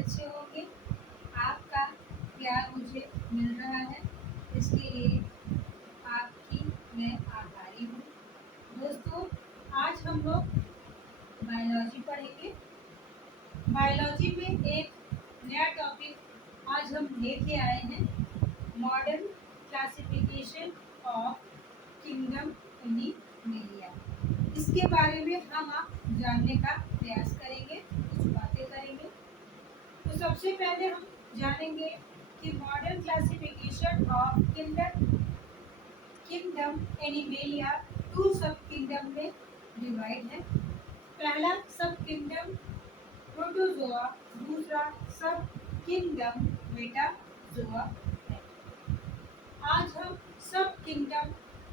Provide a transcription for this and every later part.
अच्छे होंगे। आपका प्यार मुझे मिल रहा है, इसके लिए आपकी मैं आभारी हूँ। दोस्तों, आज हम लोग बायोलॉजी पढ़ेंगे। बायोलॉजी में एक नया टॉपिक आज हम लेके आए हैं, modern classification of kingdom animalia. इसके बारे में हम आप जानने का प्रयास करेंगे, कुछ बातें करेंगे। तो सबसे पहले हम जानेंगे कि modern classification of kingdom animalia 2 सब किंगडम में डिवाइड है। पहला सब किंगडम प्रोटोजोआ, दूसरा सब किंगडम मेटाजोआ है। आज हम सब किंगडम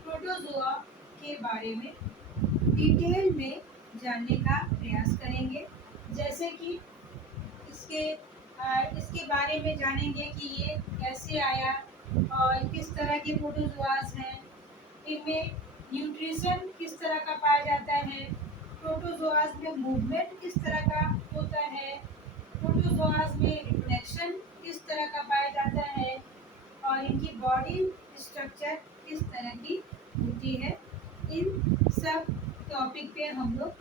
प्रोटोजोआ के बारे में डिटेल में जानने का प्रयास करेंगे। जैसे कि इसके बारे में जानेंगे कि ये कैसे आया और किस तरह के प्रोटोजोआस हैं, इनमें न्यूट्रिशन किस तरह का पाया जाता है, प्रोटोजोआस में मूवमेंट किस तरह का होता है, प्रोटोजोआस में रिप्रोडक्शन किस तरह का पाया जाता है और इनकी बॉडी स्ट्रक्चर किस तरह की होती है। इन सब टॉपिक पे हम लोग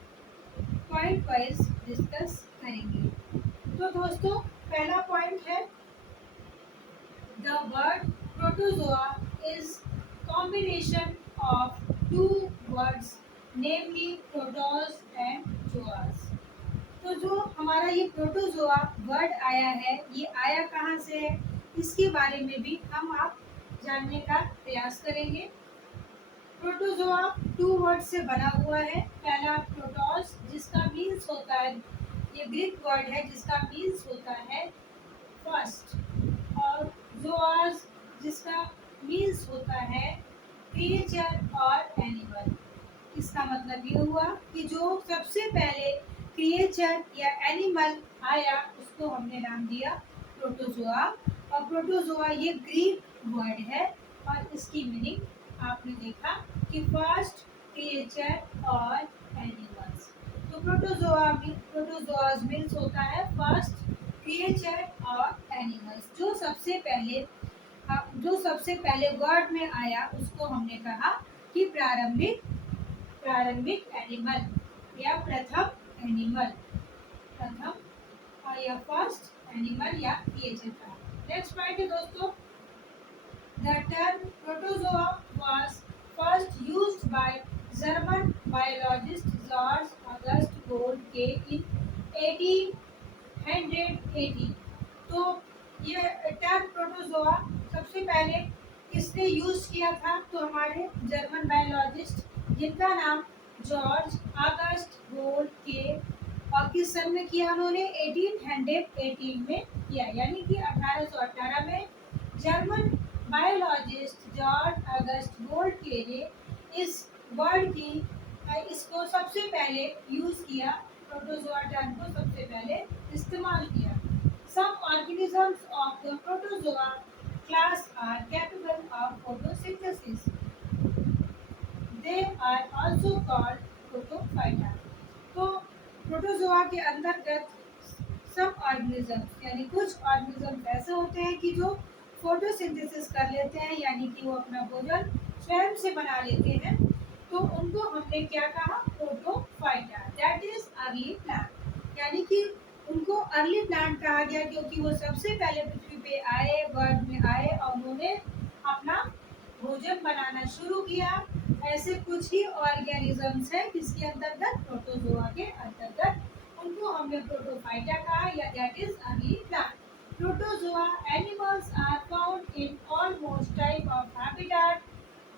पॉइंट वाइज डिस्कस करेंगे। तो दोस्तों, पहला पॉइंट है the word protozoa is combination of two words namely protos and zoas. तो जो हमारा ये प्रोटोजोआ वर्ड आया है, ये आया कहाँ से है, इसके बारे में भी हम आप जानने का प्रयास करेंगे। प्रोटोजोआ 2 वर्ड से बना हुआ है। पहला प्रोटोस, जिसका मीन्स होता है, ये ग्रीक वर्ड है जिसका मीन्स होता है फर्स्ट, और जोआस जिसका मीन्स होता है क्रिएचर और एनिमल। इसका मतलब ये हुआ कि जो सबसे पहले क्रिएचर या एनिमल आया उसको हमने नाम दिया प्रोटोजोआ। और प्रोटोजोआ ये ग्रीक वर्ड है और इसकी मीनिंग आपने देखा कि फर्स्ट क्रिएचर और एनिमल्स। तो प्रोटोजोआज मीन्स होता है फर्स्ट क्रिएचर और एनिमल्स। जो सबसे पहले वर्ड में आया उसको हमने कहा कि प्रारंभिक एनिमल या प्रथम एनिमल, और या फर्स्ट एनिमल या क्रिएचर का। नेक्स्ट पॉइंट है दोस्तों, the term protozoa was first used by German biologist Georg August Goldfuss in 1880। तो ये टर्म प्रोटोजोआ सबसे पहले किसने यूज किया था, तो हमारे जर्मन बायोलॉजिस्ट जिनका नाम जॉर्ज ऑगस्ट गोल्डके, और किस सन में किया उन्होंने, 1818 में किया, यानी कि 1818 में जर्मन बायोलॉजिस्ट जॉर्ज ऑगस्ट गोल्डके ने इस वर्ड की इसको सबसे पहले यूज किया, प्रोटोजोआ टर्म को सबसे पहले इस्तेमाल किया। Some organisms of the protozoa class are capable of photosynthesis, they are also called protophyta. तो प्रोटोजोआ के अंतर्गत सब ऑर्गेनिजम्स यानी कुछ ऑर्गेनिजम्स ऐसे होते हैं कि जो फोटोसिंथेसिस कर लेते हैं, यानी कि वो अपना भोजन स्वयं से बना लेते हैं। तो उनको हमने क्या कहा, प्रोटोफाइटा, दैट इज अर्ली प्लांट। यानी कि उनको अर्ली प्लांट कहा गया क्योंकि वो सबसे पहले पृथ्वी पे आए, वर्ल्ड में आए और उन्होंने अपना भोजन बनाना शुरू किया। ऐसे कुछ ही ऑर्गेनिजम्स हैं जिसके अंतर्गत प्रोटोजोआ के अंतर्गत उनको हमने प्रोटोफाइटा कहा, या that is early plant. Protozoa animals are found in almost type of habitat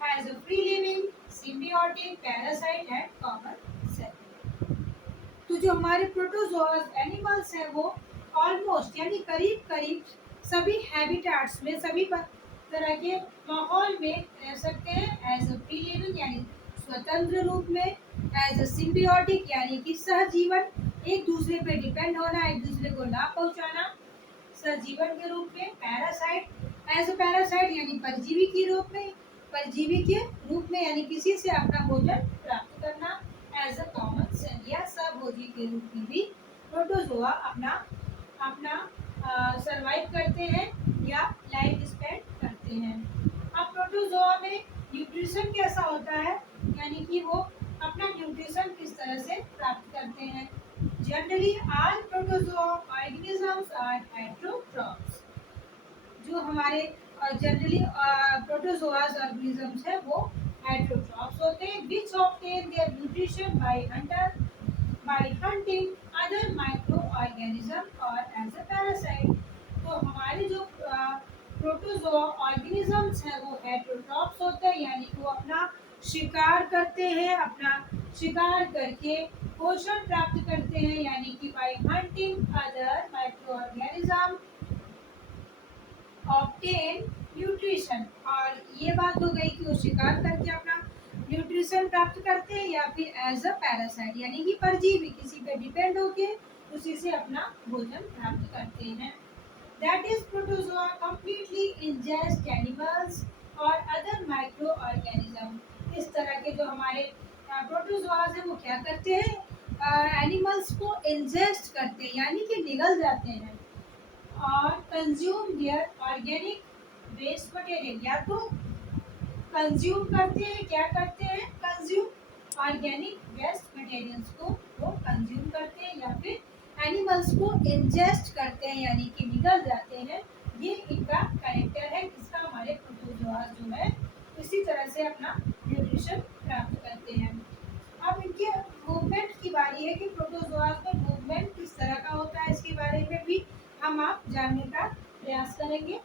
as a free living, symbiotic, parasite and common cell। तो जो हमारे प्रोटोजोआस एनिमल्स हैं वो ऑलमोस्ट यानी करीब करीब सभी हैबिटाट्स में, सभी तरह के माहौल में रह सकते हैं। एज अ फ्री लिविंग यानी स्वतंत्र रूप में, एज अ सिम्बियोटिक यानी कि सहजीवन, एक दूसरे पे डिपेंड होना, एक दूसरे को लाभ पहुंचाना, सजीवन के रूप में। पैरासाइट, एज अ पैरासाइट यानी परजीवी के रूप में यानी किसी से अपना भोजन प्राप्त करना। एज अ कॉमन सेल या सहभोजी के रूप में भी प्रोटोजोआ अपना अपना सरवाइव करते हैं या लाइफ स्पेंड करते हैं। अब प्रोटोजोआ में न्यूट्रिशन कैसा होता है, यानी कि वो अपना न्यूट्रिशन किस तरह से प्राप्त करते हैं। Generally all protozoa organisms are heterotrophs. जो हमारे जनरली प्रोटोजोआस ऑर्गेनिजम्स है वो हेटेरोट्रॉफ्स होते हैं, which obtain their nutrition by hunting other micro organism और एज अ पैरासाइट। तो हमारे जो प्रोटोजोआ ऑर्गेनिजम्स हैं वो हेटेरोट्रॉफ्स होते हैं, यानी कि वो अपना शिकार करते हैं, अपना शिकार करके पोषण प्राप्त करते हैं, यानी कि bye hunting other micro organism obtain nutrition. और ये बात हो गई कि वो शिकार करके अपना न्यूट्रिशन प्राप्त करते हैं, या फिर एज अ पैरासाइट यानी कि परजीवी किसी पे डिपेंड होके उसी से अपना भोजन प्राप्त करते हैं। That is protozoa completely ingest animals और अदर माइक्रो ऑर्गेनिज्म। इस तरह के जो हमारे प्रोटोजोआस हैं वो क्या करते हैं, एनिमल्स को इंजेस्ट करते हैं यानी कि निगल जाते हैं, और consume their organic waste material, या तो कंज्यूम करते हैं, क्या करते हैं, कंज्यूम ऑर्गेनिक वेस्ट मटेरियल्स को वो कंज्यूम करते हैं, या फिर एनिमल्स को इंजेस्ट करते हैं यानी कि निगल जाते हैं। ये इनका कैरेक्टर है, किसका, हमारे प्रोटोजोआस जो है इसी तरह से अपना न्यूट्रिशन प्राप्त करते हैं। अब इनके मूवमेंट की बारी है कि प्रोटोजोआस में मूवमेंट किस तरह का होता है, इसके बारे में भी हम आप जानने का प्रयास करेंगे।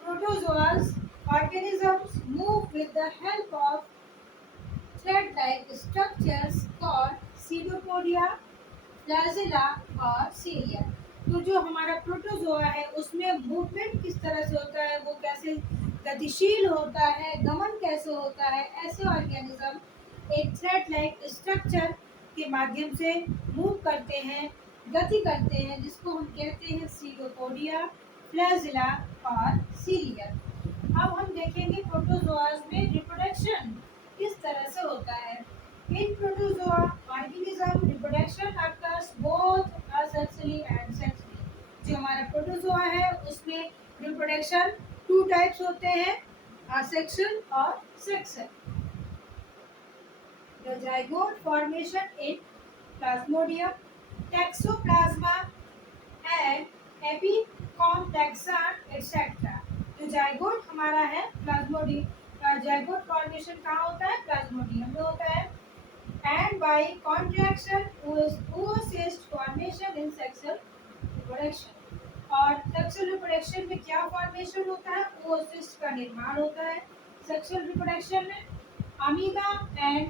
प्रोटोजोआस organisms move with the help of thread-like structures called pseudopodia, flagella और cilia। तो जो हमारा प्रोटोजोआ है उसमें मूवमेंट किस तरह से होता है, वो कैसे गतिशील होता है, गमन कैसे होता है, ऐसे ऑर्गेनिज्म एक थ्रेड लाइक स्ट्रक्चर के माध्यम से मूव करते हैं, गति करते हैं, जिसको हम कहते हैं सीडोपोडिया, फ्लैजिला और सीलिया। अब हम देखेंगे प्रोटोजोआस में रिप्रोडक्शन किस तरह से होता है। In protozoa organism reproduction occurs both asexually and sexually. जो हमारा प्रोटोजोआ है उसमें रिप्रोडक्शन टू टाइप्स होते हैं, असेक्सुअल और sexual. The zygote formation in plasmodium, toxoplasma and apicomplexan etcetera. जो जाइगोट हमारा है प्लाज्मोडियम, जाइगोट फॉर्मेशन कहाँ होता है, प्लाज्मोडियम में होता है। And by contraction oocyst formation in sexual reproduction. और सेक्सुअल रिप्रोडक्शन में क्या फॉर्मेशन होता है, oocyst का निर्माण होता है सेक्सुअल रिप्रोडक्शन में। Amoeba and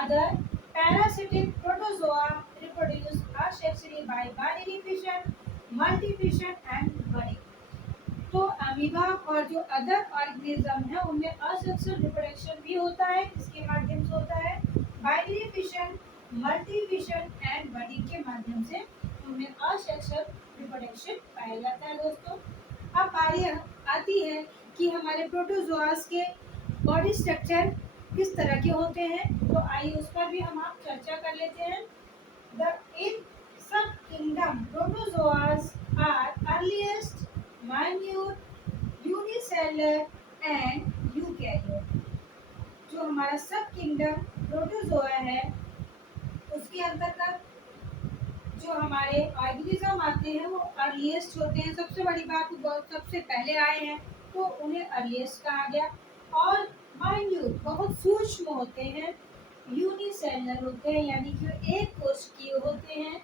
other parasitic protozoa reproduce asexually by binary fission, multiplication and budding। तो अमीबा और जो अदर ऑर्गेनिज्म है उनमें असेक्सुअल रिप्रोडक्शन भी होता है, किसके माध्यम से होता है, बाइनरी फिशन, मल्टीफिशन एंड बडिंग के माध्यम से उनमें असेक्सुअल रिप्रोडक्शन पाया जाता है। दोस्तों अब बारी आती है कि हमारे प्रोटोजोआस के बॉडी स्ट्रक्चर किस तरह के होते हैं, तो आइए उस पर भी हम आप चर्चा कर लेते हैं। The in sub kingdom protozoas are earliest minute unicellular and eukaryote। जो हमारा सब किंगडम प्रोटोजोआ है उसके अंतर्गत जो हमारे ऑर्गेनिज्म आते हैं वो अर्लीस्ट होते हैं। सबसे बड़ी बात सबसे पहले आए हैं तो उन्हें अर्लीस्ट कहा गया। और माइन्यूट बहुत सूक्ष्म होते हैं, यूनिसेलुलर होते हैं यानी कि एक कोशिकीय होते हैं,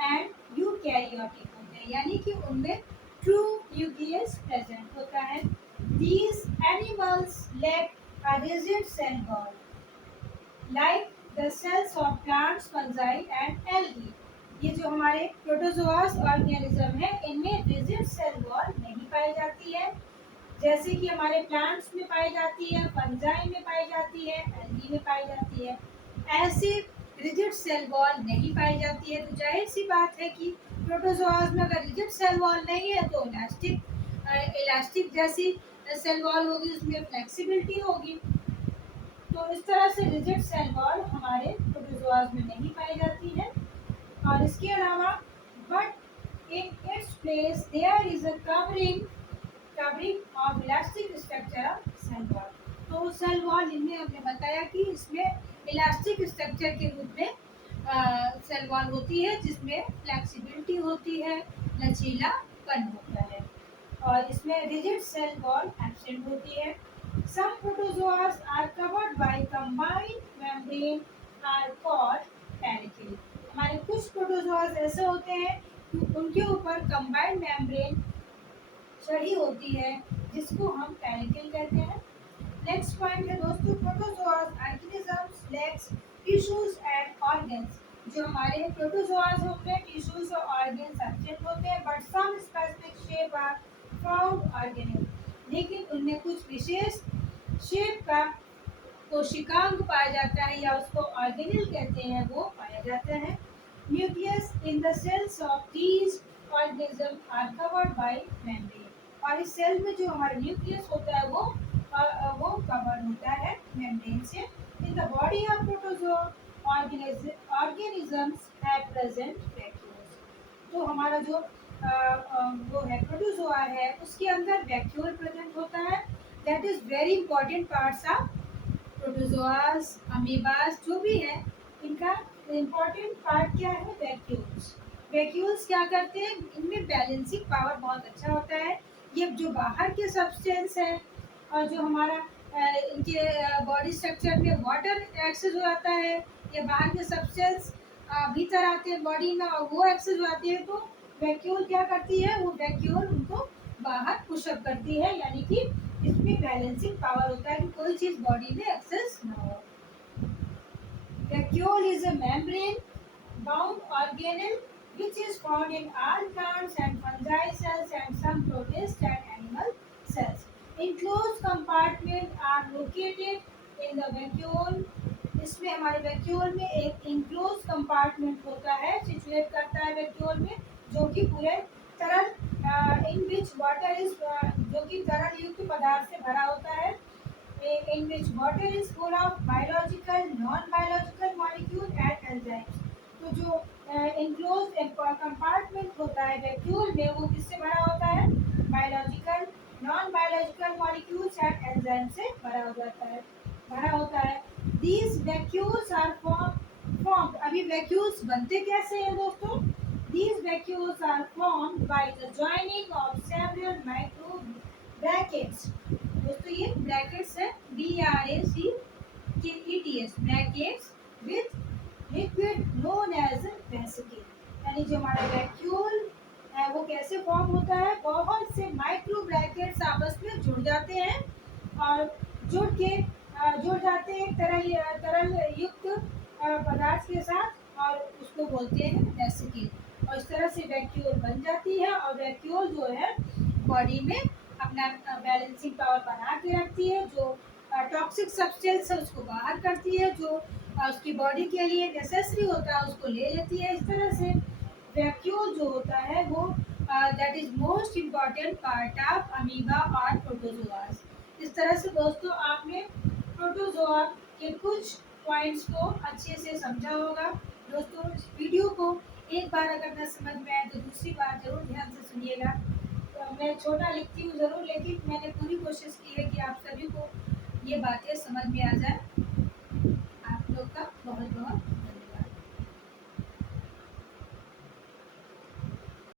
एंड यूकैरियोटिक होते हैं यानी कि उनमें ट्रू न्यूक्लियस प्रेजेंट होता है। These animals lack a rigid cell wall like the cells of plants, fungi and algae। ये जो हमारे प्रोटोजोआस ऑर्गेनिज्म है इनमें रिजिड सेल वॉल नहीं पाई जाती है, जैसे कि हमारे प्लांट्स में पाई जाती है, फंजाई में पाई जाती है, एल्गी में पाई जाती है। ऐसे रिजिड सेल वॉल नहीं पाई जाती है, तो जाहिर सी बात है कि प्रोटोजोआस में अगर रिजिड सेल वॉल नहीं है तो इलास्टिक जैसी सेल वॉल होगी, उसमें फ्लेक्सिबिलिटी होगी। तो इस तरह से रिजिड सेल वॉल हमारे प्रोटोजोआस में नहीं पाई जाती है। और इसके अलावा but In its place, there is a covering of elastic structure of cell wall. तो सेल वॉल इनमें हमने बताया कि इसमें इलास्टिक स्ट्रक्चर के रूप में सेल वॉल होती है, जिसमें फ्लेक्सिबिलिटी होती है, लचीलापन होता है, और इसमें रिजिड सेल वॉल एब्सेंट होती है. Some protozoas are covered by combined membrane are called पेरिकिल. हमारे कुछ प्रोटोजोआस ऐसे होते हैं कि उनके ऊपर कंबाइंड मेम्ब्रेन चढ़ी होती है, जिसको हम पेरिकिल कहते हैं. नेक्स्ट पॉइंट है दोस्तों, protozoas organisms lacks tissues and organs. जो हमारे प्रोटोजोआस होते हैं, टिश्यूज और ऑर्गन्स एब्सेंट होते हैं, but some specific shape are found organelle. लेकिन उनमें कुछ विशेष शेप का कोशिकांग पाया जाता है, या उसको ऑर्गेनिल कहते हैं, वो पाया जाता है. Nucleus in the cells of these organism are covered by membrane. और इस सेल में जो हमारा न्यूक्लियस होता है वो कवर होता है मेम्ब्रेन से. In the body of protozoa organisms have present vacuoles. तो हमारा जो वो है प्रोटोजोआ है, उसके अंदर वैक्यूल प्रेजेंट होता है. That is very important parts of protozoas, amoebas जो भी है, इनका इम्पॉर्टेंट पार्ट क्या है? वैक्यूल्स. वैक्यूल्स क्या करते हैं? इनमें बैलेंसिंग पावर बहुत अच्छा होता है. ये जो बाहर के सब्सटेंस है और जो हमारा इनके बॉडी स्ट्रक्चर में वाटर एक्सेस हो जाता है, या बाहर के सब्सटेंस भीतर आते हैं बॉडी में और वो एक्सेस हो जाती है, तो वैक्यूल क्या करती है? वो वैक्यूल उनको बाहर पुशअप करती है, यानी कि इसमें बैलेंसिंग पावर होता है कि कोई चीज बॉडी में एक्सेस ना हो. Vacuole is a membrane-bound organelle which is found in all plants and fungi cells and some protist and animal cells. Enclosed compartments are located in the vacuole. इसमें हमारे वैक्यूल में एक इनक्लोज कंपार्टमेंट होता है, situate करता है vacuole में, जो कि पूरे तरल इन विच वाटर इज जो कि तरल युक्त पदार्थ से भरा होता है, in which water is full of biological, non-biological molecule and enzymes. तो जो enclosed compartment होता है वैक्यूल में, वो किससे भरा होता है? Biological, non biological molecules and enzyme से भरा होता है. These vacuoles are formed. अभी वैक्यूल्स बनते कैसे हैं दोस्तों? These vacuoles are formed by the joining of several micro brackets. दोस्तों ये ब्रैकेट्स है, BRACKETS, brackets with liquid known as vesicle. यानी जो हमारा वैक्यूल है वो कैसे फॉर्म होता है? बहुत से माइक्रो ब्रैकेट्स आपस में जुड़ जाते हैं और जुड़ जाते हैं तरल युक्त पदार्थ के साथ, और उसको बोलते हैं वेसिकल. और इस तरह से वैक्यूल बन जाती है, और वैक्यूल जो है बॉडी में अपना बैलेंसिंग पावर बना के रखती है. जो टॉक्सिक सब्सटेंस है उसको बाहर करती है, जो उसकी बॉडी के लिए नेसेसरी होता है उसको ले लेती है. इस तरह से वैक्यूल जो होता है वो that is most important part of amoeba और प्रोटोजोआस. इस तरह से दोस्तों आपने प्रोटोजोआ के कुछ पॉइंट्स को अच्छे से समझा होगा. दोस्तों इस वीडियो को एक बार अगर न समझ में आए तो दूसरी बार जरूर ध्यान से सुनिएगा. मैं छोटा लिखती हूँ ज़रूर, लेकिन मैंने पूरी कोशिश की है कि आप सभी को ये बातें समझ में आ जाए. आप लोग का बहुत बहुत